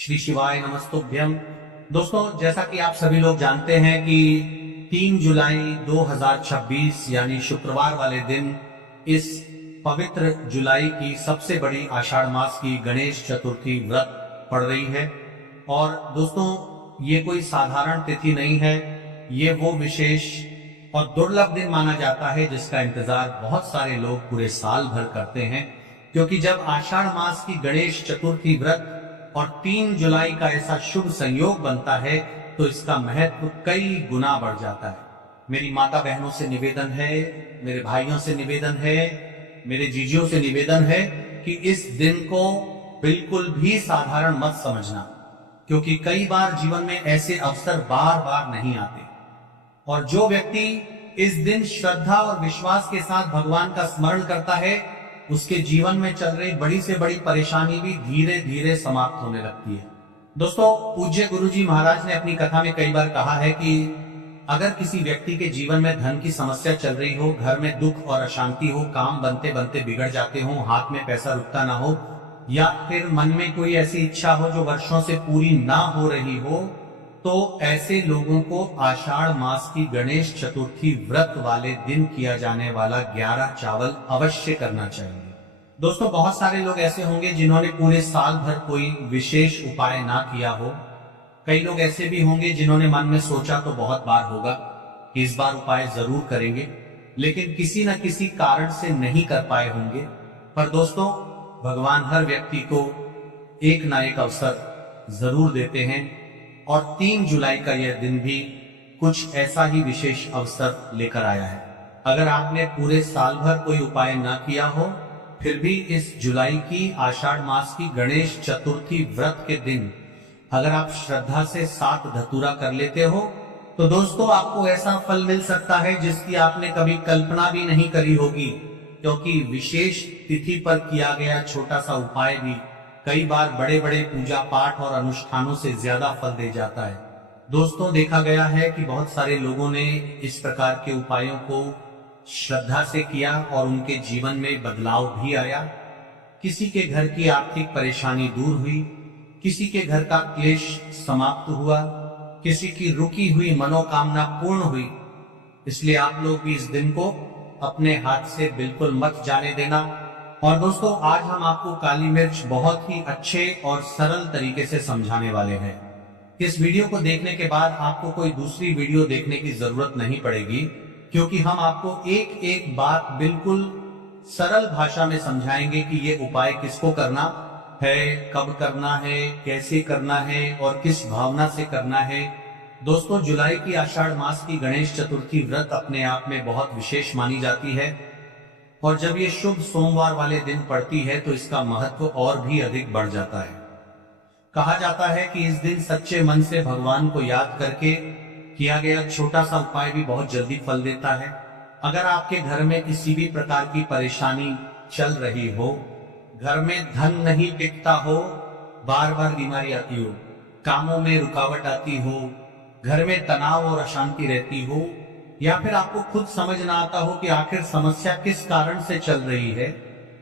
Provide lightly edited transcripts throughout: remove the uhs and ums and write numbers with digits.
श्री शिवाय नमस्तुभ्यम। दोस्तों, जैसा कि आप सभी लोग जानते हैं कि 3 जुलाई 2026 यानी शुक्रवार वाले दिन इस पवित्र जुलाई की सबसे बड़ी आषाढ़ मास की गणेश चतुर्थी व्रत पड़ रही है। और दोस्तों, ये कोई साधारण तिथि नहीं है, ये वो विशेष और दुर्लभ दिन माना जाता है जिसका इंतजार बहुत सारे लोग पूरे साल भर करते हैं। क्योंकि जब आषाढ़ मास की गणेश चतुर्थी व्रत और 3 जुलाई का ऐसा शुभ संयोग बनता है तो इसका महत्व कई गुना बढ़ जाता है। मेरी माता बहनों से निवेदन है, मेरे भाइयों से निवेदन है, मेरे जीजियों से निवेदन है कि इस दिन को बिल्कुल भी साधारण मत समझना, क्योंकि कई बार जीवन में ऐसे अवसर बार बार नहीं आते। और जो व्यक्ति इस दिन श्रद्धा और विश्वास के साथ भगवान का स्मरण करता है, उसके जीवन में चल रही बड़ी से बड़ी परेशानी भी धीरे धीरे समाप्त होने लगती है। दोस्तों, पूज्य गुरुजी महाराज ने अपनी कथा में कई बार कहा है कि अगर किसी व्यक्ति के जीवन में धन की समस्या चल रही हो, घर में दुख और अशांति हो, काम बनते बनते बिगड़ जाते हो, हाथ में पैसा रुकता ना हो, या फिर मन में कोई ऐसी इच्छा हो जो वर्षों से पूरी ना हो रही हो, तो ऐसे लोगों को आषाढ़ मास की गणेश चतुर्थी व्रत वाले दिन किया जाने वाला 11 चावल अवश्य करना चाहिए। दोस्तों, बहुत सारे लोग ऐसे होंगे जिन्होंने पूरे साल भर कोई विशेष उपाय ना किया हो। कई लोग ऐसे भी होंगे जिन्होंने मन में सोचा तो बहुत बार होगा कि इस बार उपाय जरूर करेंगे, लेकिन किसी न किसी कारण से नहीं कर पाए होंगे। पर दोस्तों, भगवान हर व्यक्ति को एक ना एक अवसर जरूर देते हैं और 3 जुलाई का यह दिन भी कुछ ऐसा ही विशेष अवसर लेकर आया है। अगर आपने पूरे साल भर कोई उपाय ना किया हो, फिर भी इस जुलाई की आषाढ़ मास की गणेश चतुर्थी व्रत के दिन अगर आप श्रद्धा से 7 धतूरा कर लेते हो, तो दोस्तों आपको ऐसा फल मिल सकता है जिसकी आपने कभी कल्पना भी नहीं करी होगी। क्योंकि विशेष तिथि पर किया गया छोटा सा उपाय भी कई बार बड़े बड़े पूजा पाठ और अनुष्ठानों से ज्यादा फल दे जाता है। दोस्तों, देखा गया है कि बहुत सारे लोगों ने इस प्रकार के उपायों को श्रद्धा से किया और उनके जीवन में बदलाव भी आया। किसी के घर की आर्थिक परेशानी दूर हुई, किसी के घर का क्लेश समाप्त हुआ, किसी की रुकी हुई मनोकामना पूर्ण हुई। इसलिए आप लोग भी इस दिन को अपने हाथ से बिल्कुल मत जाने देना। और दोस्तों, आज हम आपको काली मिर्च बहुत ही अच्छे और सरल तरीके से समझाने वाले हैं। इस वीडियो को देखने के बाद आपको कोई दूसरी वीडियो देखने की जरूरत नहीं पड़ेगी, क्योंकि हम आपको एक एक बात बिल्कुल सरल भाषा में समझाएंगे कि ये उपाय किसको करना है, कब करना है, कैसे करना है और किस भावना से करना है। दोस्तों, जुलाई की आषाढ़ मास की गणेश चतुर्थी व्रत अपने आप में बहुत विशेष मानी जाती है और जब ये शुभ सोमवार वाले दिन पड़ती है तो इसका महत्व और भी अधिक बढ़ जाता है। कहा जाता है कि इस दिन सच्चे मन से भगवान को याद करके किया गया छोटा सा उपाय भी बहुत जल्दी फल देता है। अगर आपके घर में किसी भी प्रकार की परेशानी चल रही हो, घर में धन नहीं टिकता हो, बार बार बीमारी आती हो, कामों में रुकावट आती हो, घर में तनाव और अशांति रहती हो, या फिर आपको खुद समझ ना आता हो कि आखिर समस्या किस कारण से चल रही है,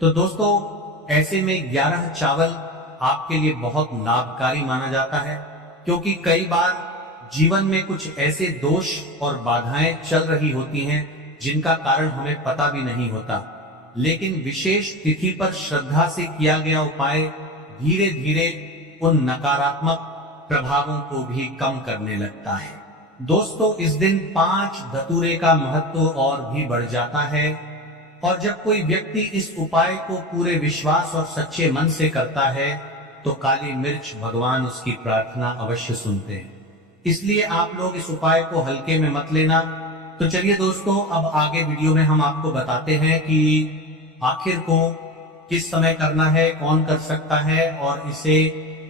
तो दोस्तों ऐसे में 11 चावल आपके लिए बहुत लाभकारी माना जाता है। क्योंकि कई बार जीवन में कुछ ऐसे दोष और बाधाएं चल रही होती हैं जिनका कारण हमें पता भी नहीं होता, लेकिन विशेष तिथि पर श्रद्धा से किया गया उपाय धीरे धीरे उन नकारात्मक प्रभावों को भी कम करने लगता है। दोस्तों, इस दिन 5 धतूरे का महत्व और भी बढ़ जाता है और जब कोई व्यक्ति इस उपाय को पूरे विश्वास और सच्चे मन से करता है तो काली मिर्च भगवान उसकी प्रार्थना अवश्य सुनते हैं। इसलिए आप लोग इस उपाय को हल्के में मत लेना। तो चलिए दोस्तों, अब आगे वीडियो में हम आपको बताते हैं कि आखिर को किस समय करना है, कौन कर सकता है और इसे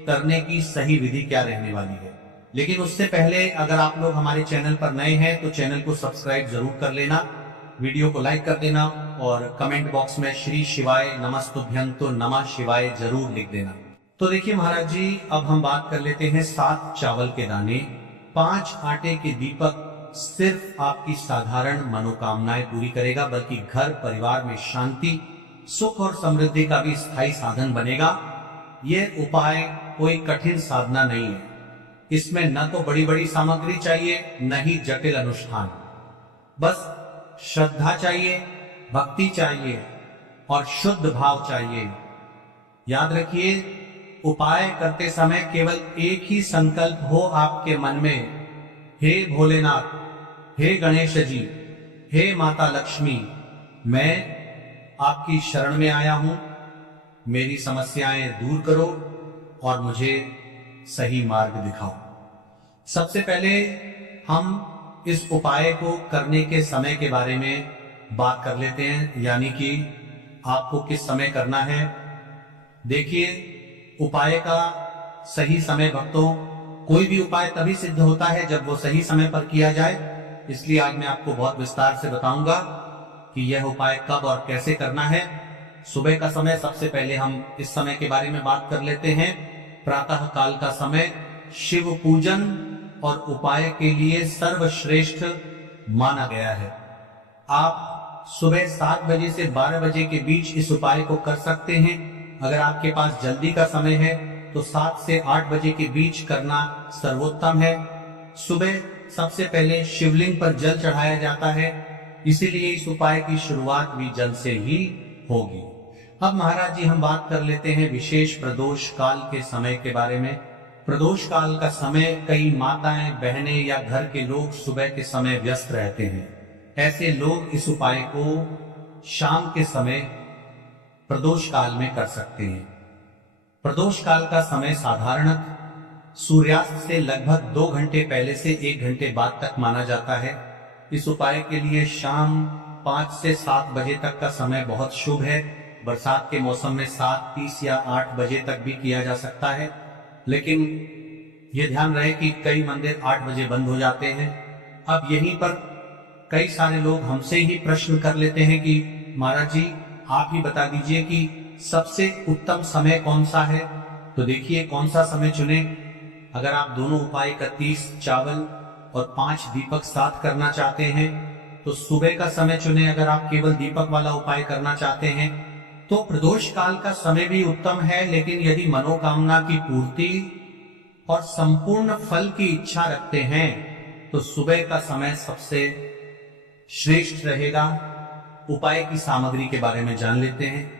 करने की सही विधि क्या रहने वाली है। लेकिन उससे पहले अगर आप लोग हमारे चैनल पर नए हैं तो चैनल को सब्सक्राइब जरूर कर लेना, वीडियो को लाइक कर देना और कमेंट बॉक्स में श्री शिवाय नमस्तुभ्यं तो नमः शिवाय जरूर लिख देना। तो देखिए महाराज जी, अब हम बात कर लेते हैं 7 चावल के दाने, 5 आटे के दीपक सिर्फ आपकी साधारण मनोकामनाएं पूरी करेगा, बल्कि घर परिवार में शांति, सुख और समृद्धि का भी स्थायी साधन बनेगा। ये उपाय कोई कठिन साधना नहीं है। इसमें न तो बड़ी बड़ी सामग्री चाहिए, न ही जटिल अनुष्ठान। बस श्रद्धा चाहिए, भक्ति चाहिए और शुद्ध भाव चाहिए। याद रखिए, उपाय करते समय केवल एक ही संकल्प हो आपके मन में, हे भोलेनाथ, हे गणेश जी, हे माता लक्ष्मी, मैं आपकी शरण में आया हूं, मेरी समस्याएं दूर करो और मुझे सही मार्ग दिखाओ। सबसे पहले हम इस उपाय को करने के समय के बारे में बात कर लेते हैं, यानी कि आपको किस समय करना है। देखिए, उपाय का सही समय भक्तों, कोई भी उपाय तभी सिद्ध होता है जब वो सही समय पर किया जाए। इसलिए आज मैं आपको बहुत विस्तार से बताऊंगा कि यह उपाय कब और कैसे करना है। सुबह का समय, सबसे पहले हम इस समय के बारे में बात कर लेते हैं। प्रातः काल का समय शिव पूजन और उपाय के लिए सर्वश्रेष्ठ माना गया है। आप सुबह 7 बजे से 12 बजे के बीच इस उपाय को कर सकते हैं। अगर आपके पास जल्दी का समय है तो 7 से 8 बजे के बीच करना सर्वोत्तम है। सुबह सबसे पहले शिवलिंग पर जल चढ़ाया जाता है, इसीलिए इस उपाय की शुरुआत भी जल से ही होगी। अब महाराज जी, हम बात कर लेते हैं विशेष प्रदोष काल के समय के बारे में। प्रदोष काल का समय कई माताएं, बहनें या घर के लोग सुबह के समय व्यस्त रहते हैं। ऐसे लोग इस उपाय को शाम के समय प्रदोष काल में कर सकते हैं। प्रदोष काल का समय साधारणतः सूर्यास्त से लगभग 2 घंटे पहले से 1 घंटे बाद तक माना जाता है। इस उपाय के लिए शाम 5 से 7 बजे तक का समय बहुत शुभ है। बरसात के मौसम में 7:30 या 8 बजे तक भी किया जा सकता है, लेकिन यह ध्यान रहे कि कई मंदिर 8 बजे बंद हो जाते हैं। अब यहीं पर कई सारे लोग हमसे ही प्रश्न कर लेते हैं कि महाराज जी, आप ही बता दीजिए कि सबसे उत्तम समय कौन सा है। तो देखिए, कौन सा समय चुने। अगर आप दोनों उपाय 31 चावल और 5 दीपक साथ करना चाहते हैं तो सुबह का समय चुने। अगर आप केवल दीपक वाला उपाय करना चाहते हैं तो प्रदोष काल का समय भी उत्तम है, लेकिन यदि मनोकामना की पूर्ति और संपूर्ण फल की इच्छा रखते हैं तो सुबह का समय सबसे श्रेष्ठ रहेगा। उपाय की सामग्री के बारे में जान लेते हैं।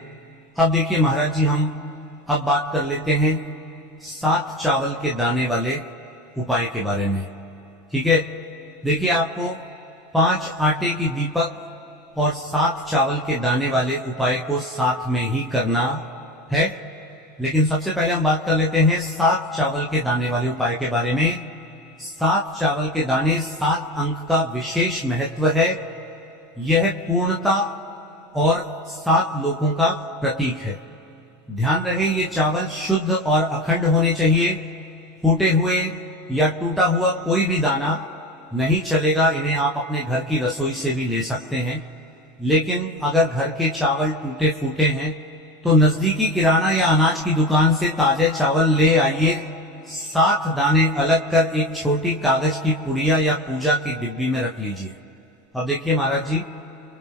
अब देखिए महाराज जी, हम अब बात कर लेते हैं 7 चावल के दाने वाले उपाय के बारे में। ठीक है, देखिए, आपको 5 आटे की दीपक और 7 चावल के दाने वाले उपाय को साथ में ही करना है। लेकिन सबसे पहले हम बात कर लेते हैं 7 चावल के दाने वाले उपाय के बारे में। 7 चावल के दाने 7 अंक का विशेष महत्व है। यह पूर्णता और 7 लोगों का प्रतीक है। ध्यान रहे, ये चावल शुद्ध और अखंड होने चाहिए। फूटे हुए या टूटा हुआ कोई भी दाना नहीं चलेगा। इन्हें आप अपने घर की रसोई से भी ले सकते हैं, लेकिन अगर घर के चावल टूटे फूटे हैं तो नजदीकी किराना या अनाज की दुकान से ताजे चावल ले आइए। 7 दाने अलग कर एक छोटी कागज की पुड़िया या पूजा की डिब्बी में रख लीजिए। अब देखिए महाराज जी,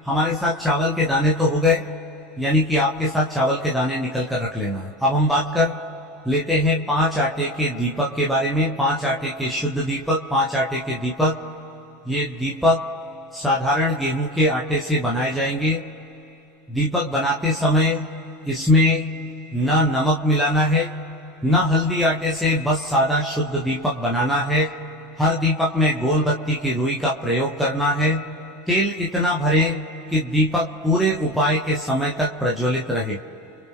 हमारे साथ चावल के दाने तो हो गए, यानी कि आपके साथ चावल के दाने निकल कर रख लेना है। अब हम बात कर लेते हैं 5 आटे के दीपक के बारे में। 5 आटे के शुद्ध दीपक, 5 आटे के दीपक। ये दीपक साधारण गेहूं के आटे से बनाए जाएंगे। दीपक बनाते समय इसमें न नमक मिलाना है, न हल्दी। आटे से बस सादा शुद्ध दीपक बनाना है। हर दीपक में गोल बत्ती की रुई का प्रयोग करना है। तेल इतना भरे कि दीपक पूरे उपाय के समय तक प्रज्वलित रहे।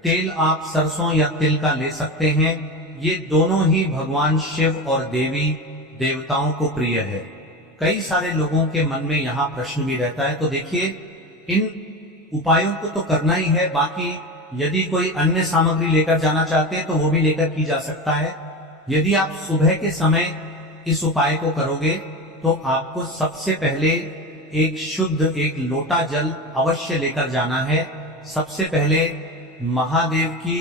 तेल आप सरसों या तिल का ले सकते हैं। ये दोनों ही भगवान शिव और देवी देवताओं को प्रिय है। कई सारे लोगों के मन में यहाँ प्रश्न भी रहता है। तो देखिए, इन उपायों को तो करना ही है, बाकी यदि कोई अन्य सामग्री लेकर जाना चाहते हैं तो वो भी लेकर की जा सकता है। यदि आप सुबह के समय इस उपाय को करोगे तो आपको सबसे पहले एक लोटा जल अवश्य लेकर जाना है। सबसे पहले महादेव की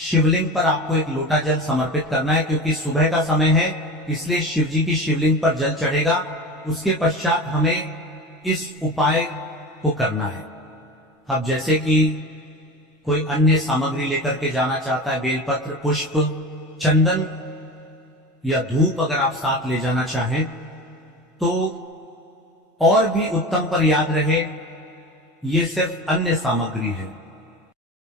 शिवलिंग पर आपको एक लोटा जल समर्पित करना है, क्योंकि सुबह का समय है, इसलिए शिव जी की शिवलिंग पर जल चढ़ेगा। उसके पश्चात हमें इस उपाय को करना है। अब जैसे कि कोई अन्य सामग्री लेकर के जाना चाहता है, बेलपत्र, पुष्प, चंदन या धूप अगर आप साथ ले जाना चाहें तो और भी उत्तम, पर याद रहे ये सिर्फ अन्य सामग्री है।